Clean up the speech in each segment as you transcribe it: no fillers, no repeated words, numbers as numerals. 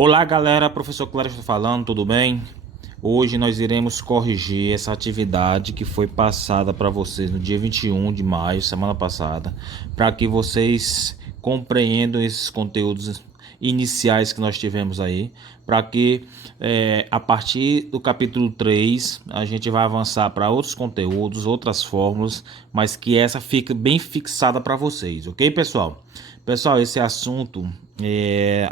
Olá galera, professor Clério falando, tudo bem? Hoje nós iremos corrigir essa atividade que foi passada para vocês no dia 21 de maio, semana passada, para que vocês compreendam esses conteúdos iniciais que nós tivemos aí, para que a partir do capítulo 3 a gente vai avançar para outros conteúdos, outras fórmulas, mas que essa fique bem fixada para vocês, ok, pessoal? Pessoal, esse assunto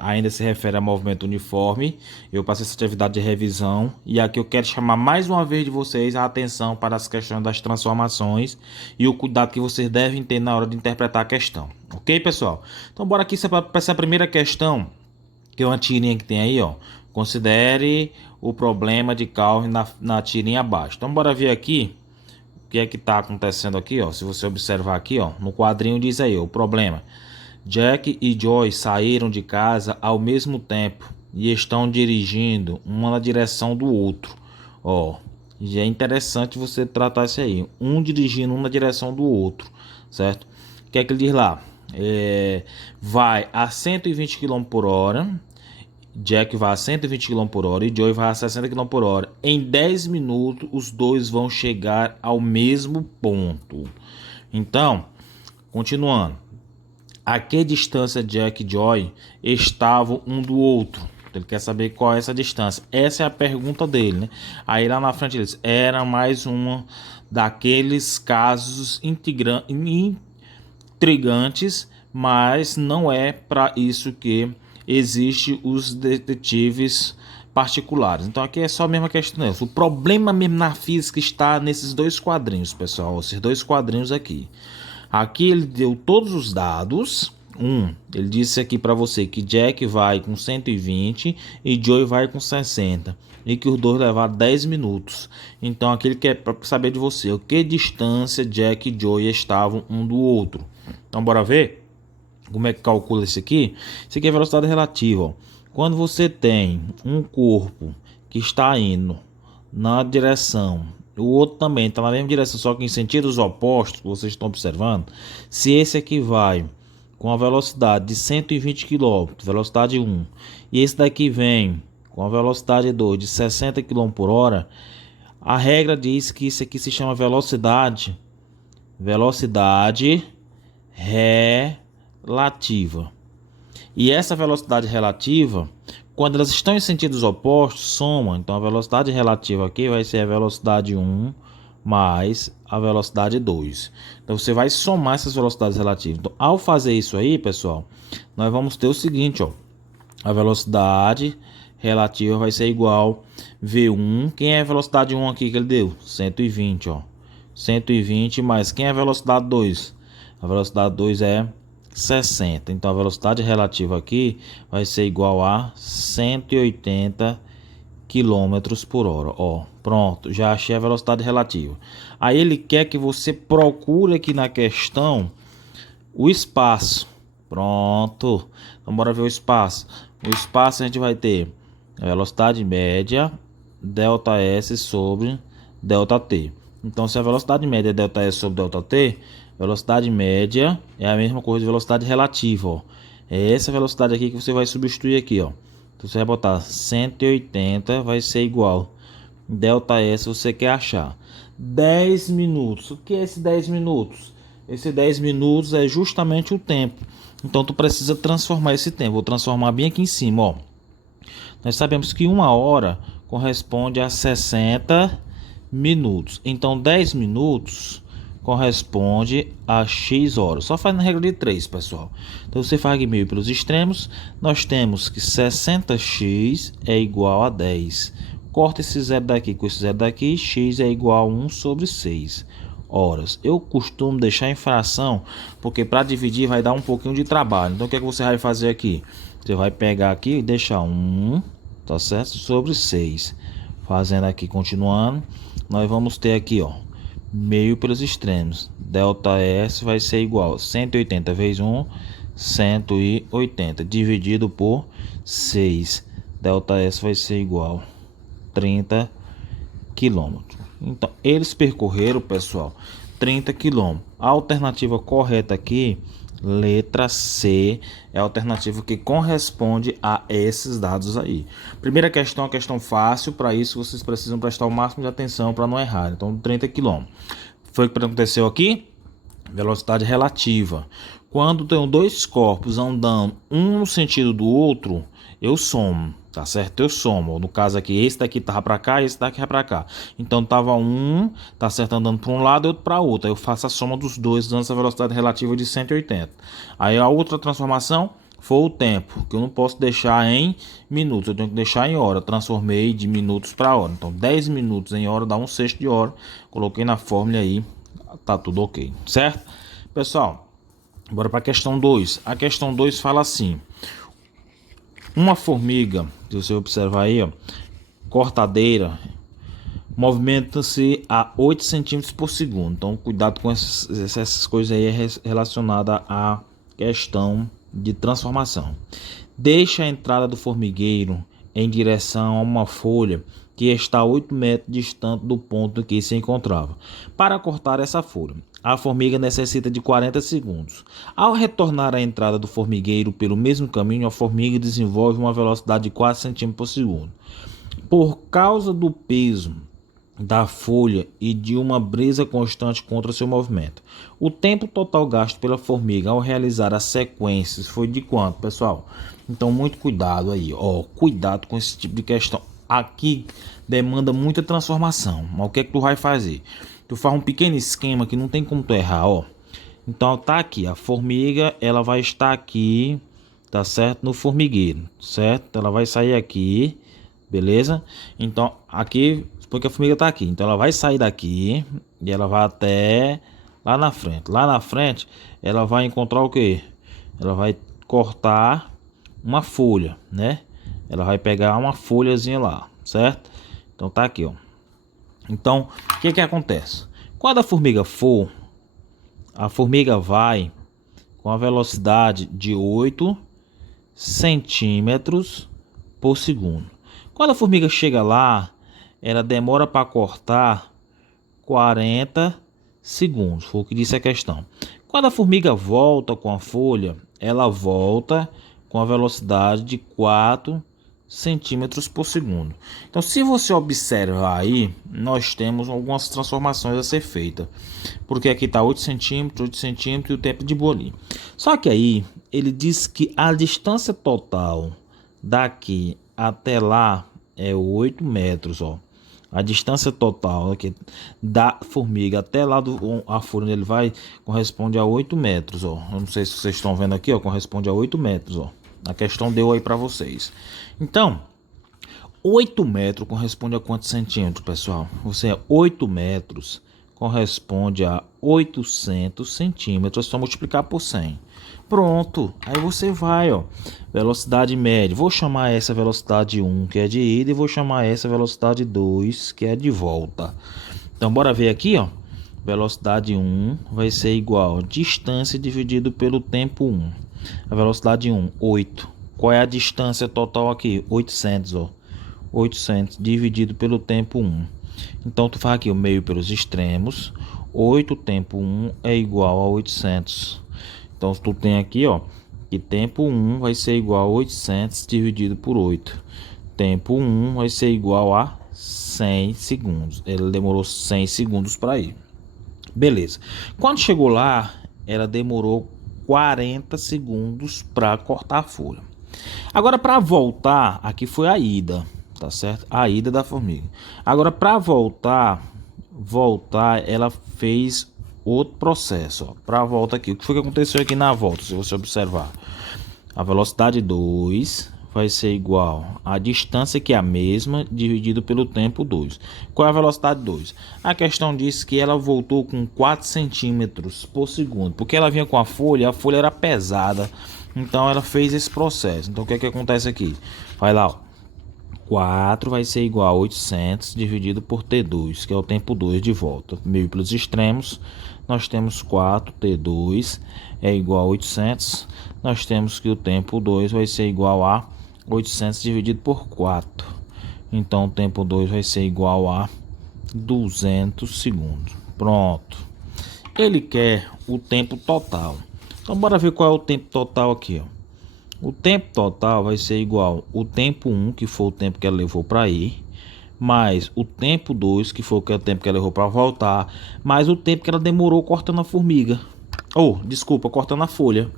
ainda se refere a movimento uniforme. Eu passei essa atividade de revisão e aqui eu quero chamar mais uma vez de vocês a atenção para as questões das transformações e o cuidado que vocês devem ter na hora de interpretar a questão. Ok, pessoal? Então, bora aqui para essa primeira questão, que é uma tirinha que tem aí, ó. Considere o problema de Calvin na tirinha abaixo. Então, bora ver aqui o que é que está acontecendo aqui, ó. Se você observar aqui, ó, no quadrinho diz aí, ó, o problema. Jack e Joy saíram de casa ao mesmo tempo e estão dirigindo uma na direção do outro. Ó, já é interessante você tratar isso aí. Um dirigindo uma na direção do outro, certo? O que é que ele diz lá? Vai a 120 km por hora. Jack vai a 120 km por hora e Joy vai a 60 km por hora. Em 10 minutos, os dois vão chegar ao mesmo ponto. Então, continuando. A que distância Jack e Joy estavam um do outro? Ele quer saber qual é essa distância. Essa é a pergunta dele, né? Aí lá na frente eles era mais uma daqueles casos intrigantes, mas não é para isso que existe os detetives particulares. Então aqui é só a mesma questão. Né? O problema mesmo na física está nesses dois quadrinhos, pessoal. Esses dois quadrinhos aqui. Aqui ele deu todos os dados. Ele disse aqui para você que Jack vai com 120 e Joey vai com 60 e que os dois levaram 10 minutos. Então aqui ele quer saber de você o que distância Jack e Joey estavam um do outro. Então bora ver como é que calcula isso aqui. Isso aqui é velocidade relativa. Ó. Quando você tem um corpo que está indo na direção, o outro também está na mesma direção, só que em sentidos opostos, vocês estão observando. Se esse aqui vai com a velocidade de 120 km, velocidade 1, e esse daqui vem com a velocidade 2 de 60 km por hora, a regra diz que isso aqui se chama velocidade relativa. E essa velocidade relativa, quando elas estão em sentidos opostos, soma. Então a velocidade relativa aqui vai ser a velocidade 1 mais a velocidade 2. Então você vai somar essas velocidades relativas. Então, ao fazer isso aí, pessoal, nós vamos ter o seguinte, ó. A velocidade relativa vai ser igual V1. Quem é a velocidade 1 aqui que ele deu? 120, ó. 120 mais quem é a velocidade 2? A velocidade 2 é 60. Então a velocidade relativa aqui vai ser igual a 180 km por hora. Ó, pronto, já achei a velocidade relativa. Aí ele quer que você procure aqui na questão o espaço. Pronto. Então bora ver o espaço. O espaço a gente vai ter a velocidade média ΔS sobre ΔT. Então se a velocidade média é ΔS sobre ΔT, velocidade média é a mesma coisa de velocidade relativa, ó. É essa velocidade aqui que você vai substituir aqui, ó. Então você vai botar 180 vai ser igual ΔS, você quer achar 10 minutos. O que é esse 10 minutos? Esse 10 minutos é justamente o tempo. Então tu precisa transformar esse tempo. Vou transformar bem aqui em cima, ó. Nós sabemos que uma hora corresponde a 60 minutos. Então 10 minutos corresponde a x horas. Só faz na regra de 3, pessoal. Então você faz meio pelos extremos. Nós temos que 60x é igual a 10. Corta esse zero daqui com esse zero daqui. X é igual a 1 sobre 6 horas. Eu costumo deixar em fração, porque para dividir vai dar um pouquinho de trabalho. Então o que é que você vai fazer aqui? Você vai pegar aqui e deixar 1, tá certo? Sobre 6. Fazendo aqui, continuando. Nós vamos ter aqui, ó, meio pelos extremos. ΔS vai ser igual a 180 vezes 1, 180, dividido por 6. ΔS vai ser igual a 30 km. Então, eles percorreram, pessoal, 30 km. A alternativa correta aqui Letra C é a alternativa que corresponde a esses dados aí. Primeira questão, a questão fácil. Para isso, vocês precisam prestar o máximo de atenção para não errar. Então, 30 km. Foi o que aconteceu aqui? Velocidade relativa. Quando tenho dois corpos andando um no sentido do outro, eu somo, tá certo? Eu somo. No caso aqui, esse daqui tava para cá, esse daqui é para cá. Então tava um, tá certo, andando para um lado e outro para outro. Aí eu faço a soma dos dois, dando essa velocidade relativa de 180. Aí a outra transformação foi o tempo, que eu não posso deixar em minutos, eu tenho que deixar em hora. Transformei de minutos para hora. Então 10 minutos em hora dá 1/6 de hora. Coloquei na fórmula aí, tá tudo ok, certo? Pessoal, bora para a questão 2. A questão 2 fala assim: uma formiga, se você observar aí, ó, cortadeira, movimenta-se a 8 centímetros por segundo. Então, cuidado com essas coisas aí relacionadas à questão de transformação. Deixa a entrada do formigueiro em direção a uma folha que está a 8 metros distante do ponto em que se encontrava. Para cortar essa folha, a formiga necessita de 40 segundos. Ao retornar à entrada do formigueiro pelo mesmo caminho, a formiga desenvolve uma velocidade de 4 centímetros por segundo. Por causa do peso da folha e de uma brisa constante contra seu movimento, o tempo total gasto pela formiga ao realizar as sequências foi de quanto, pessoal? Então, muito cuidado aí, ó, cuidado com esse tipo de questão. Aqui demanda muita transformação. Mas o que é que tu vai fazer? Tu faz um pequeno esquema que não tem como tu errar, ó. Então tá aqui, a formiga, ela vai estar aqui, tá certo? No formigueiro, certo? Ela vai sair aqui, beleza? Então aqui, porque a formiga tá aqui, então ela vai sair daqui e ela vai até lá na frente. Lá na frente, ela vai encontrar o quê? Ela vai cortar uma folha, né? Ela vai pegar uma folhazinha lá, certo? Então tá aqui, ó. Então, o que que acontece? Quando a formiga for, a formiga vai com a velocidade de 8 centímetros por segundo. Quando a formiga chega lá, ela demora para cortar 40 segundos. Foi o que disse a questão. Quando a formiga volta com a folha, ela volta com a velocidade de 4 centímetros por segundo. Então, se você observar aí, nós temos algumas transformações a ser feitas, porque aqui está 8 centímetros e o tempo de bolinha. Só que aí ele diz que a distância total daqui até lá é 8 metros, ó. A distância total aqui da formiga até lá a folha onde ele vai corresponde a 8 metros, ó. Eu não sei se vocês estão vendo aqui, ó, corresponde a 8 metros, ó. A questão deu aí para vocês. Então, 8 metros corresponde a quantos centímetros, pessoal? Você é 8 metros corresponde a 800 centímetros. É só multiplicar por 100. Pronto. Aí você vai, ó. Velocidade média. Vou chamar essa velocidade 1, que é de ida, e vou chamar essa velocidade 2, que é de volta. Então, bora ver aqui, ó. Velocidade 1 vai ser igual a distância dividido pelo tempo 1. A velocidade 1, 8. Qual é a distância total aqui? 800, ó. 800 dividido pelo tempo 1. Então, tu faz aqui o meio pelos extremos. 8 tempo 1 é igual a 800. Então, tu tem aqui, ó, que tempo 1 vai ser igual a 800 dividido por 8. Tempo 1 vai ser igual a 100 segundos. Ele demorou 100 segundos para ir. Beleza. Quando chegou lá, ela demorou 40 segundos para cortar a folha. Agora, para voltar, aqui foi a ida, tá certo? A ida da formiga. Agora, para voltar, ela fez outro processo, ó. Para volta aqui, o que foi que aconteceu aqui na volta? Se você observar, a velocidade 2 vai ser igual à distância, que é a mesma, dividido pelo tempo 2. Qual é a velocidade 2? A questão diz que ela voltou com 4 centímetros por segundo, porque ela vinha com a folha era pesada, então ela fez esse processo. Então o que é que acontece aqui? Vai lá, ó. 4 vai ser igual a 800 dividido por T2, que é o tempo 2 de volta. Meio pelos extremos, nós temos 4, T2 é igual a 800. Nós temos que o tempo 2 vai ser igual a 800 dividido por 4. Então, o tempo 2 vai ser igual a 200 segundos. Pronto. Ele quer o tempo total. Então bora ver qual é o tempo total aqui, ó. O tempo total vai ser igual o tempo 1, que foi o tempo que ela levou para ir, mais o tempo 2, que foi o tempo que ela levou para voltar, mais o tempo que ela demorou cortando a formiga. Desculpa, cortando a folha.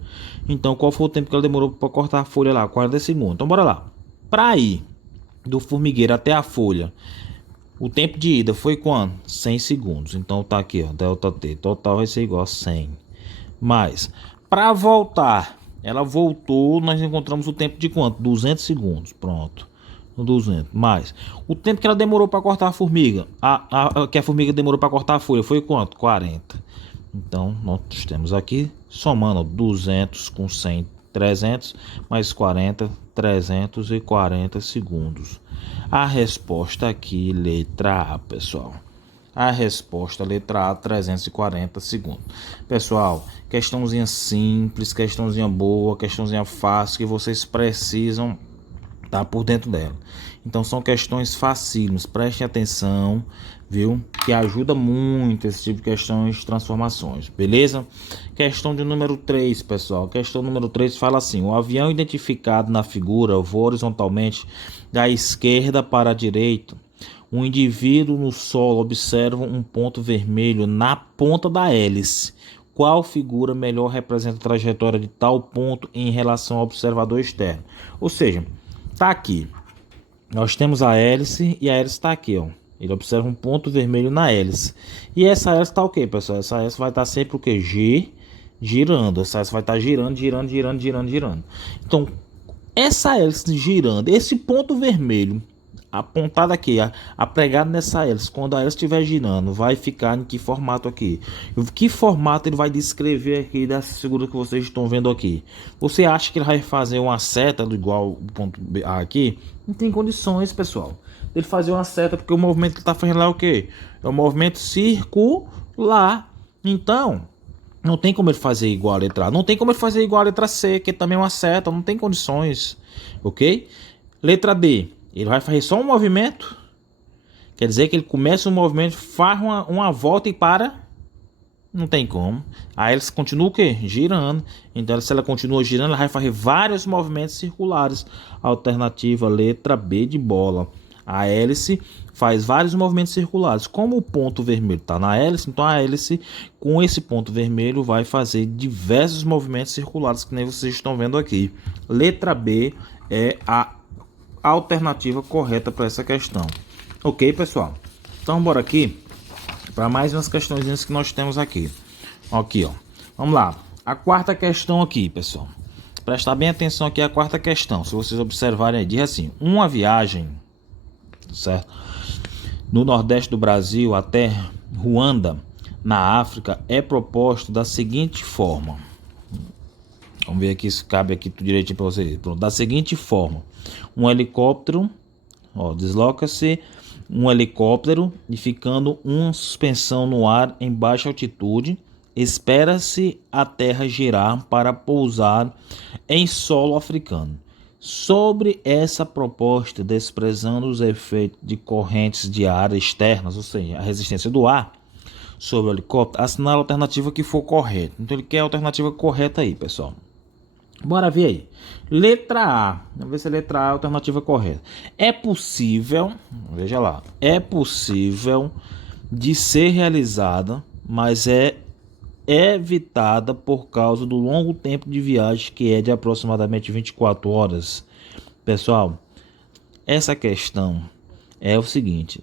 Então, qual foi o tempo que ela demorou para cortar a folha lá? 40 segundos. Então, bora lá. Para ir do formigueiro até a folha, o tempo de ida foi quanto? 100 segundos. Então, tá aqui, ó, delta T. Total vai ser igual a 100. Mas, para voltar, ela voltou, nós encontramos o tempo de quanto? 200 segundos. Pronto. 200. Mais o tempo que ela demorou para cortar a formiga, que a formiga demorou para cortar a folha, foi quanto? 40. Então nós temos aqui, somando 200 com 100, 300, mais 40, 340 segundos. A resposta aqui, letra A, pessoal. A resposta, letra A, 340 segundos. Pessoal, questãozinha simples, questãozinha boa, questãozinha fácil, que vocês precisam tá por dentro dela. Então são questões facílimas, prestem atenção, viu? Que ajuda muito esse tipo de questões de transformações, beleza? Questão de número 3, pessoal. Questão número 3 fala assim: o avião identificado na figura voa horizontalmente da esquerda para a direita. Um indivíduo no solo observa um ponto vermelho na ponta da hélice. Qual figura melhor representa a trajetória de tal ponto em relação ao observador externo? Ou seja, tá aqui, nós temos a hélice e a hélice está aqui, ó. Ele observa um ponto vermelho na hélice. E essa hélice está o que, pessoal? Essa hélice vai estar sempre o que? Girando. Essa hélice vai estar girando. Então, essa hélice girando, esse ponto vermelho apontado aqui, a pregado nessa hélice, quando a hélice estiver girando, vai ficar em que formato aqui? Que formato ele vai descrever aqui dessa figura que vocês estão vendo aqui? Você acha que ele vai fazer uma seta igual o ponto A aqui? Não tem condições, pessoal, ele fazer uma seta, porque o movimento que ele está fazendo lá é o que? É um movimento circular. Então não tem como ele fazer igual a letra A, não tem como ele fazer igual a letra C, que também é uma seta, não tem condições, ok? Letra D, ele vai fazer só um movimento, quer dizer que ele começa um movimento, faz uma volta e para, não tem como. A hélice continua o quê? Girando. Então, se ela continua girando, ela vai fazer vários movimentos circulares. Alternativa letra B de bola. A hélice faz vários movimentos circulares. Como o ponto vermelho está na hélice, então a hélice com esse ponto vermelho vai fazer diversos movimentos circulares, que nem vocês estão vendo aqui. Letra B é a alternativa correta para essa questão. Ok, pessoal? Então bora aqui para mais umas questões que nós temos aqui. Aqui, ó. Vamos lá. A quarta questão aqui, pessoal. Prestar bem atenção aqui a quarta questão. Se vocês observarem aí, diz assim: uma viagem, certo, no nordeste do Brasil até Ruanda, na África, é proposta da seguinte forma. Vamos ver aqui se cabe aqui tudo direitinho para vocês. Pronto, da seguinte forma: um helicóptero, ó, desloca-se um helicóptero e ficando uma suspensão no ar em baixa altitude, espera-se a terra girar para pousar em solo africano. Sobre essa proposta, desprezando os efeitos de correntes de ar externas, ou seja, a resistência do ar sobre o helicóptero, assinala a alternativa que for correta. Então ele quer a alternativa correta aí, pessoal. Bora ver aí. Letra A. Vamos ver se a letra A é a alternativa correta. É possível, veja lá, é possível de ser realizada, mas é evitada por causa do longo tempo de viagem, que é de aproximadamente 24 horas. Pessoal, essa questão é o seguinte: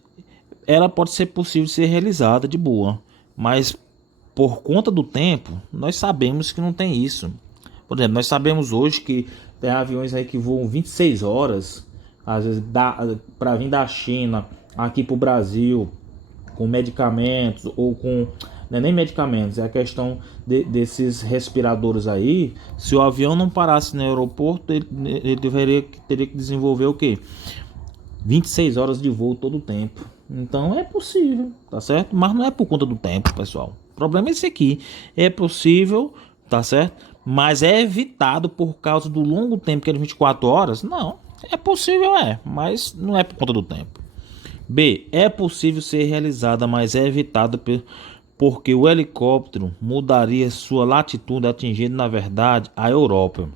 ela pode ser possível de ser realizada de boa, mas por conta do tempo, nós sabemos que não tem isso. Por exemplo, nós sabemos hoje que tem aviões aí que voam 26 horas, às vezes para vir da China aqui para o Brasil, com medicamentos ou com... Não é nem medicamentos, é a questão desses respiradores aí. Se o avião não parasse no aeroporto, ele teria que desenvolver o quê? 26 horas de voo todo o tempo. Então é possível, tá certo? Mas não é por conta do tempo, pessoal. O problema é esse aqui. É possível, tá certo? Mas é evitado por causa do longo tempo, que é de 24 horas? Não, é possível, mas não é por conta do tempo. B, é possível ser realizada, mas é evitada porque o helicóptero mudaria sua latitude, atingindo, na verdade, a Europa.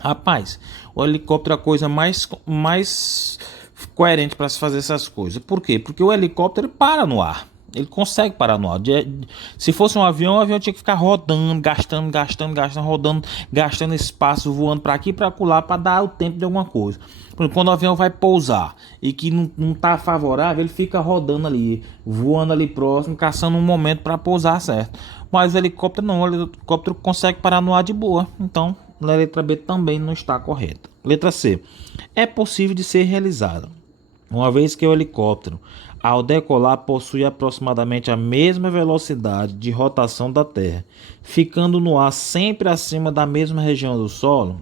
Rapaz, o helicóptero é a coisa mais coerente para se fazer essas coisas. Por quê? Porque o helicóptero para no ar. Ele consegue parar no ar. Se fosse um avião, o avião tinha que ficar rodando, gastando, rodando, gastando espaço, voando para aqui e para lá para dar o tempo de alguma coisa. Quando o avião vai pousar e que não está favorável, ele fica rodando ali, voando ali próximo, caçando um momento para pousar certo. Mas o helicóptero não, o helicóptero consegue parar no ar de boa. Então, a letra B também não está correta. Letra C. É possível de ser realizada, uma vez que o helicóptero, ao decolar, possui aproximadamente a mesma velocidade de rotação da Terra, ficando no ar sempre acima da mesma região do solo.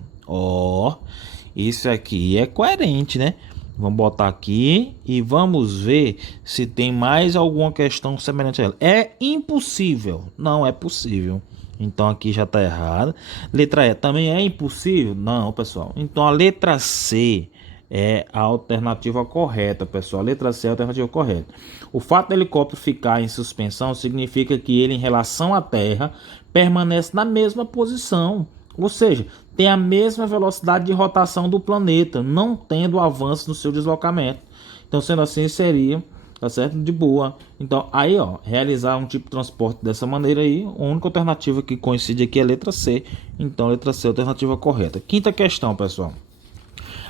Isso aqui é coerente, né? Vamos botar aqui e vamos ver se tem mais alguma questão semelhante a ela. É impossível. Não é possível. Então aqui já está errado. Letra E também é impossível? Não, pessoal. Então a letra C é a alternativa correta, pessoal. A letra C é a alternativa correta. O fato do helicóptero ficar em suspensão significa que ele, em relação à Terra, permanece na mesma posição. Ou seja, tem a mesma velocidade de rotação do planeta, não tendo avanço no seu deslocamento. Então, sendo assim, seria, tá certo? De boa. Então, aí, ó, realizar um tipo de transporte dessa maneira aí, a única alternativa que coincide aqui é a letra C. Então, a letra C é a alternativa correta. Quinta questão, pessoal.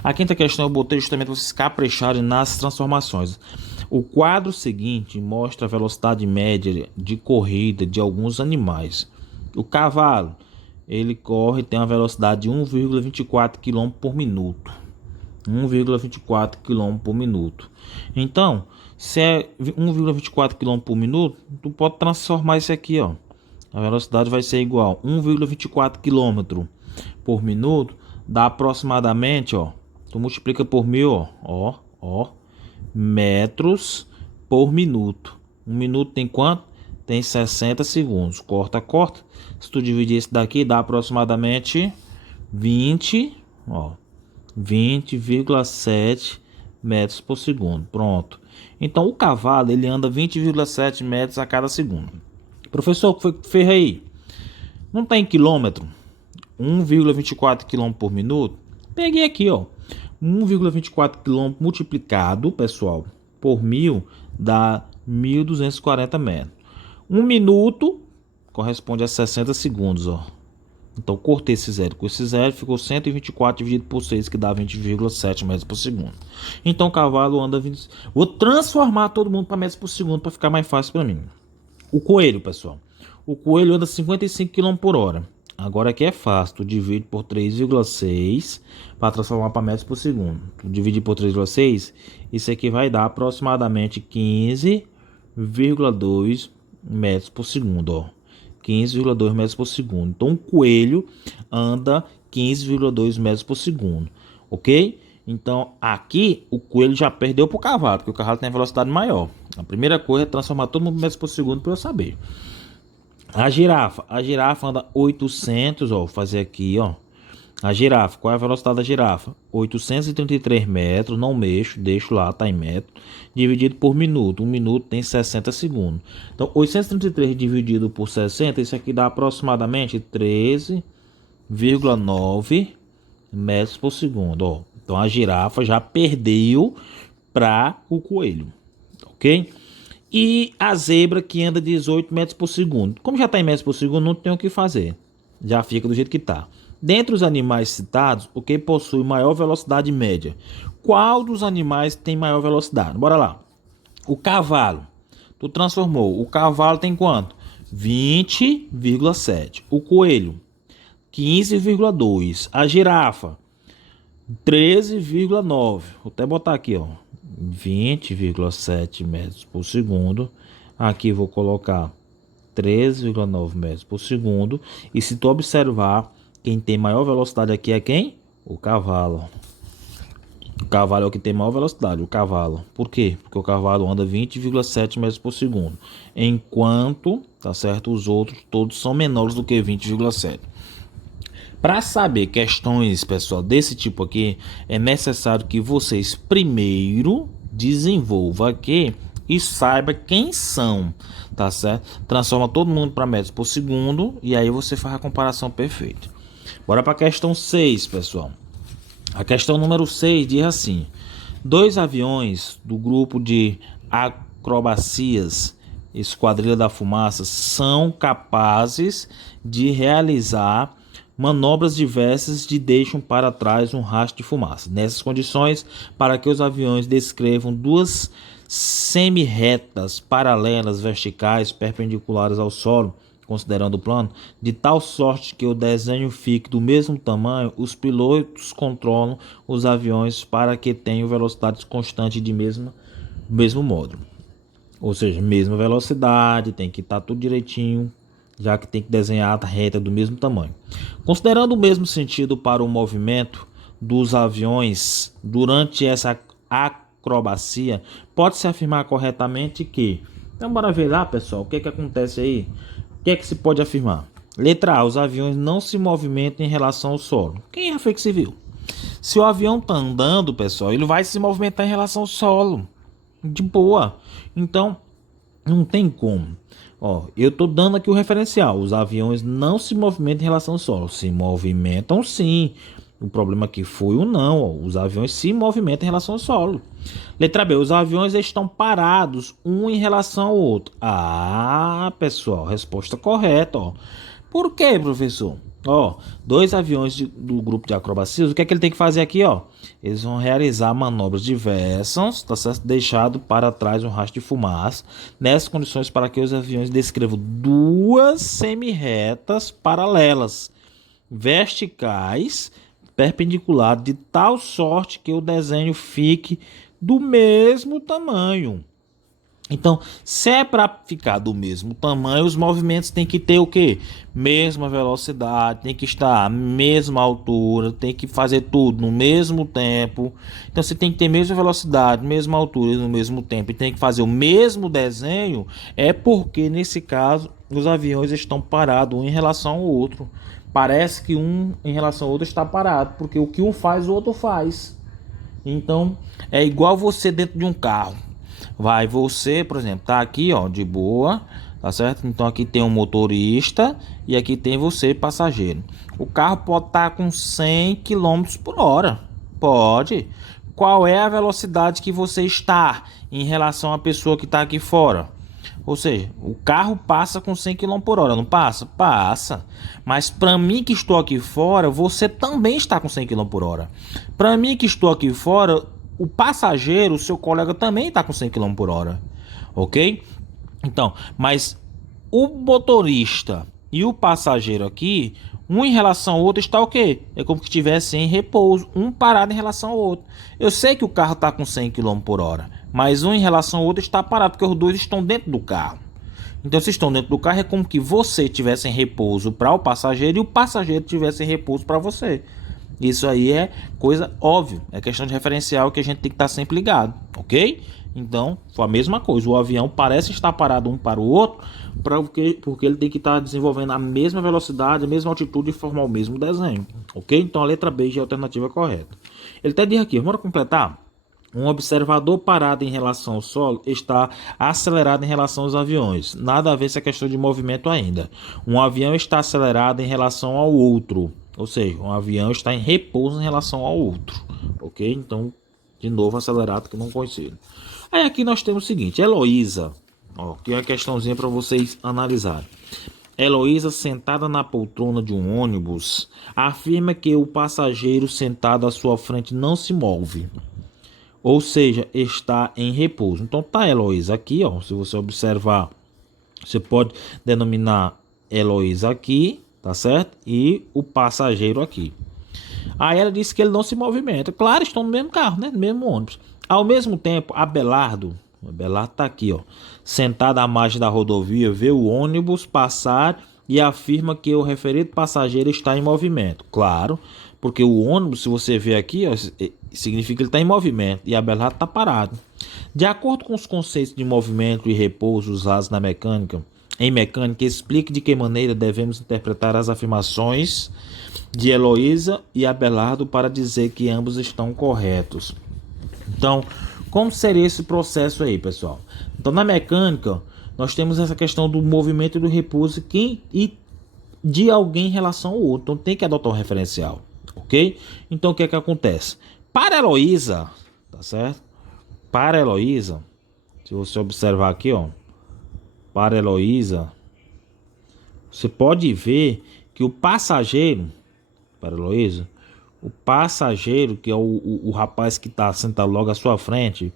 A quinta questão eu botei justamente para vocês capricharem nas transformações. O quadro seguinte mostra a velocidade média de corrida de alguns animais. O cavalo, ele corre, tem uma velocidade de 1,24 km por minuto. 1,24 km por minuto. Então, se é 1,24 km por minuto, tu pode transformar isso aqui, ó. A velocidade vai ser igual a 1,24 km por minuto, dá aproximadamente, ó. Tu multiplica por 1000, ó, metros por minuto. Um minuto tem quanto? Tem 60 segundos. Corta. Se tu dividir isso daqui, dá aproximadamente 20,7 metros por segundo. Pronto. Então o cavalo ele anda 20,7 metros a cada segundo. Professor, o que foi que fez aí? Não tem quilômetro? 1,24 km por minuto? Peguei aqui, ó. 1,24 km multiplicado, pessoal, por 1000 dá 1.240 metros. 1 minuto corresponde a 60 segundos, ó. Então, cortei esse zero com esse zero, ficou 124 dividido por 6, que dá 20,7 metros por segundo. Então, o cavalo anda 20... Vou transformar todo mundo para metros por segundo para ficar mais fácil para mim. O coelho, pessoal. O coelho anda 55 km por hora. Agora aqui é fácil, tu divide por 3,6 para transformar para metros por segundo. Tu divide por 3,6, isso aqui vai dar aproximadamente 15,2 metros por segundo, ó. 15,2 metros por segundo. Então o coelho anda 15,2 metros por segundo, ok? Então aqui o coelho já perdeu para o cavalo, porque o cavalo tem velocidade maior. A primeira coisa é transformar todo mundo em metros por segundo para eu saber. A girafa anda 800, ó, vou fazer aqui, ó. A girafa, qual é a velocidade da girafa? 833 metros, não mexo, deixo lá, tá em metro, dividido por minuto. Um minuto tem 60 segundos. Então, 833 dividido por 60, isso aqui dá aproximadamente 13,9 metros por segundo, ó. Então, a girafa já perdeu para o coelho, ok? E a zebra que anda 18 metros por segundo. Como já está em metros por segundo, não tem o que fazer. Já fica do jeito que está. Dentre os animais citados, o que possui maior velocidade média? Qual dos animais tem maior velocidade? Bora lá. O cavalo. Tu transformou. O cavalo tem quanto? 20,7. O coelho, 15,2. A girafa, 13,9. Vou até botar aqui, ó. 20,7 metros por segundo. Aqui vou colocar 13,9 metros por segundo. E se tu observar, quem tem maior velocidade aqui é quem? O cavalo. O cavalo é o que tem maior velocidade, o cavalo. Por quê? Porque o cavalo anda 20,7 metros por segundo. Enquanto, tá certo, os outros todos são menores do que 20,7. Para saber questões, pessoal, desse tipo aqui, é necessário que vocês primeiro desenvolvam aqui e saiba quem são, tá certo? Transforma todo mundo para metros por segundo e aí você faz a comparação perfeita. Bora para a questão 6, pessoal. A questão número 6 diz assim: dois aviões do grupo de acrobacias Esquadrilha da Fumaça são capazes de realizar manobras diversas e deixam para trás um rastro de fumaça. Nessas condições, para que os aviões descrevam duas semi-retas paralelas verticais perpendiculares ao solo, considerando o plano, de tal sorte que o desenho fique do mesmo tamanho, os pilotos controlam os aviões para que tenham velocidades constantes de mesmo modo. Ou seja, mesma velocidade, tem que estar tudo direitinho, já que tem que desenhar a reta do mesmo tamanho. Considerando o mesmo sentido para o movimento dos aviões durante essa acrobacia, pode-se afirmar corretamente que... Então, bora ver lá, pessoal, o que acontece aí? O que se pode afirmar? Letra A, os aviões não se movimentam em relação ao solo. Quem já foi que se viu? Se o avião está andando, pessoal, ele vai se movimentar em relação ao solo. De boa. Então, não tem como. Ó, eu tô dando aqui o referencial. Os aviões não se movimentam em relação ao solo. Se movimentam sim. O problema aqui foi o não. Ó. Os aviões se movimentam em relação ao solo. Letra B. Os aviões estão parados um em relação ao outro. Ah, pessoal. Resposta correta. Ó. Por quê, professor? Ó, dois aviões do grupo de acrobacias, o que é que ele tem que fazer aqui, ó? Eles vão realizar manobras diversas, tá certo? Deixado para trás um rastro de fumaça, nessas condições para que os aviões descrevam duas semi-retas paralelas, verticais, perpendiculares, de tal sorte que o desenho fique do mesmo tamanho. Então, se é para ficar do mesmo tamanho, os movimentos têm que ter o quê? Mesma velocidade, tem que estar à mesma altura, tem que fazer tudo no mesmo tempo. Então, você tem que ter mesma velocidade, mesma altura no mesmo tempo e tem que fazer o mesmo desenho, é porque, nesse caso, os aviões estão parados um em relação ao outro. Parece que um em relação ao outro está parado, porque o que um faz, o outro faz. Então, é igual você dentro de um carro. Vai você, por exemplo, tá aqui, ó, de boa, tá certo? Então aqui tem um motorista e aqui tem você, passageiro. O carro pode estar com 100 km por hora. Pode. Qual é a velocidade que você está em relação à pessoa que está aqui fora? Ou seja, o carro passa com 100 km por hora, não passa? Passa. Mas para mim que estou aqui fora, você também está com 100 km por hora. Para mim que estou aqui fora, o passageiro, o seu colega, também está com 100 km por hora. Ok? Então, mas o motorista e o passageiro aqui, um em relação ao outro está o quê? É como que estivesse em repouso, um parado em relação ao outro. Eu sei que o carro está com 100 km por hora, mas um em relação ao outro está parado, porque os dois estão dentro do carro. Então, se estão dentro do carro, é como que você estivesse em repouso para o passageiro e o passageiro estivesse em repouso para você. Isso aí é coisa óbvia, é questão de referencial que a gente tem que estar sempre ligado, ok? Então, foi a mesma coisa, o avião parece estar parado um para o outro, porque ele tem que estar desenvolvendo a mesma velocidade, a mesma altitude e formar o mesmo desenho, ok? Então a letra B é a alternativa correta. Ele até diz aqui, vamos completar? Um observador parado em relação ao solo está acelerado em relação aos aviões. Nada a ver essa questão de movimento ainda. Um avião está acelerado em relação ao outro. Ou seja, um avião está em repouso em relação ao outro. Ok? Então, de novo, acelerado que eu não conheço. Aí aqui nós temos o seguinte. Heloísa. Ó, aqui é uma questãozinha para vocês analisarem. Heloísa, sentada na poltrona de um ônibus, afirma que o passageiro sentado à sua frente não se move. Ou seja, está em repouso. Então tá Heloísa aqui, ó. Se você observar, você pode denominar Heloísa aqui, tá certo? E o passageiro aqui. Aí ela disse que ele não se movimenta. Claro, estão no mesmo carro, né? No mesmo ônibus. Ao mesmo tempo, Abelardo tá aqui, ó. Sentado à margem da rodovia, vê o ônibus passar e afirma que o referido passageiro está em movimento. Claro, porque o ônibus, se você ver aqui, ó, significa que ele está em movimento e Abelardo está parado. De acordo com os conceitos de movimento e repouso usados na mecânica, explique de que maneira devemos interpretar as afirmações de Heloísa e Abelardo para dizer que ambos estão corretos. Então, como seria esse processo aí, pessoal? Então, na mecânica, nós temos essa questão do movimento e do repouso e de alguém em relação ao outro. Então, tem que adotar um referencial, ok? Então, o que é que acontece? Para a Heloísa, tá certo? Para a Heloísa, se você observar aqui, ó, para a Heloísa, você pode ver que o passageiro, para a Heloísa, o passageiro, que é o rapaz que está sentado logo à sua frente,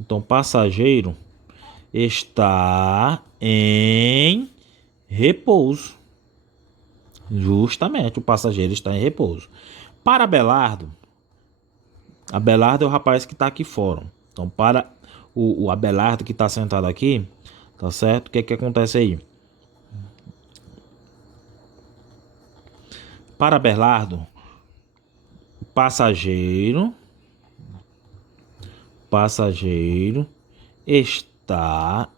então, passageiro está em repouso. Justamente, o passageiro está em repouso. Para Abelardo, Abelardo é o rapaz que está aqui fora. Então, para o Abelardo que está sentado aqui, tá certo? O que é que acontece aí? Para Abelardo, passageiro está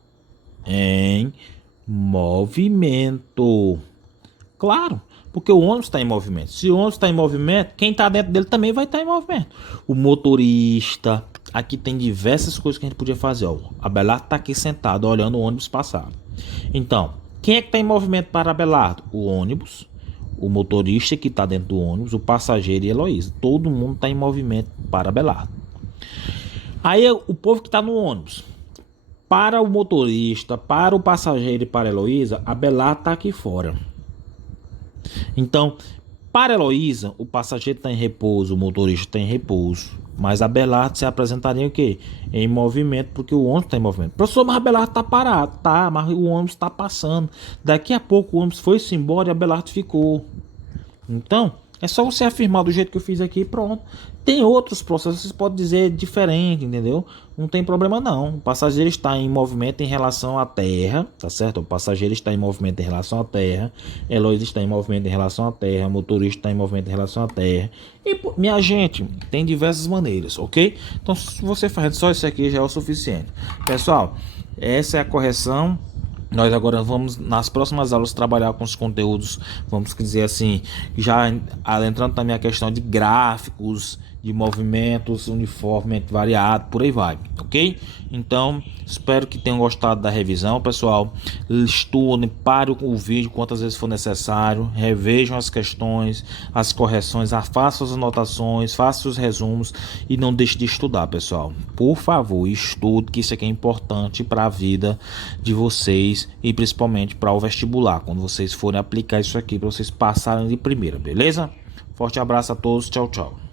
em movimento. Claro, porque o ônibus está em movimento. Se o ônibus está em movimento, quem está dentro dele também vai estar em movimento. O motorista. Aqui tem diversas coisas que a gente podia fazer. Ó. Abelardo está aqui sentado olhando o ônibus passar. Então, quem é que está em movimento para Abelardo? O ônibus, o motorista que está dentro do ônibus, o passageiro e a Heloísa. Todo mundo está em movimento para Abelardo. Aí o povo que está no ônibus. Para o motorista, para o passageiro e para a Heloísa, Abelardo está aqui fora. Então, para a Heloísa, o passageiro está em repouso, o motorista está em repouso. Mas Abelardo se apresentaria o quê? Em movimento, porque o ônibus está em movimento. Professor, mas Abelardo está parado. Tá, mas o ônibus está passando. Daqui a pouco o ônibus foi-se embora e Abelardo ficou. Então, é só você afirmar do jeito que eu fiz aqui e pronto. Tem outros processos, você pode dizer diferente, entendeu? Não tem problema não. O passageiro está em movimento em relação à Terra, tá certo? O passageiro está em movimento em relação à Terra. Heloísa está em movimento em relação à Terra. O motorista está em movimento em relação à Terra. E, minha gente, tem diversas maneiras, ok? Então, se você faz só isso aqui já é o suficiente. Pessoal, essa é a correção. Nós agora vamos, nas próximas aulas, trabalhar com os conteúdos, vamos dizer assim, já entrando também a questão de gráficos, de movimentos, uniforme variado, por aí vai, ok? Então, espero que tenham gostado da revisão, pessoal. Estudem, parem o vídeo quantas vezes for necessário, revejam as questões, as correções, façam as anotações, façam os resumos e não deixe de estudar, pessoal. Por favor, estude, que isso aqui é importante para a vida de vocês e principalmente para o vestibular, quando vocês forem aplicar isso aqui, para vocês passarem de primeira, beleza? Forte abraço a todos, tchau, tchau.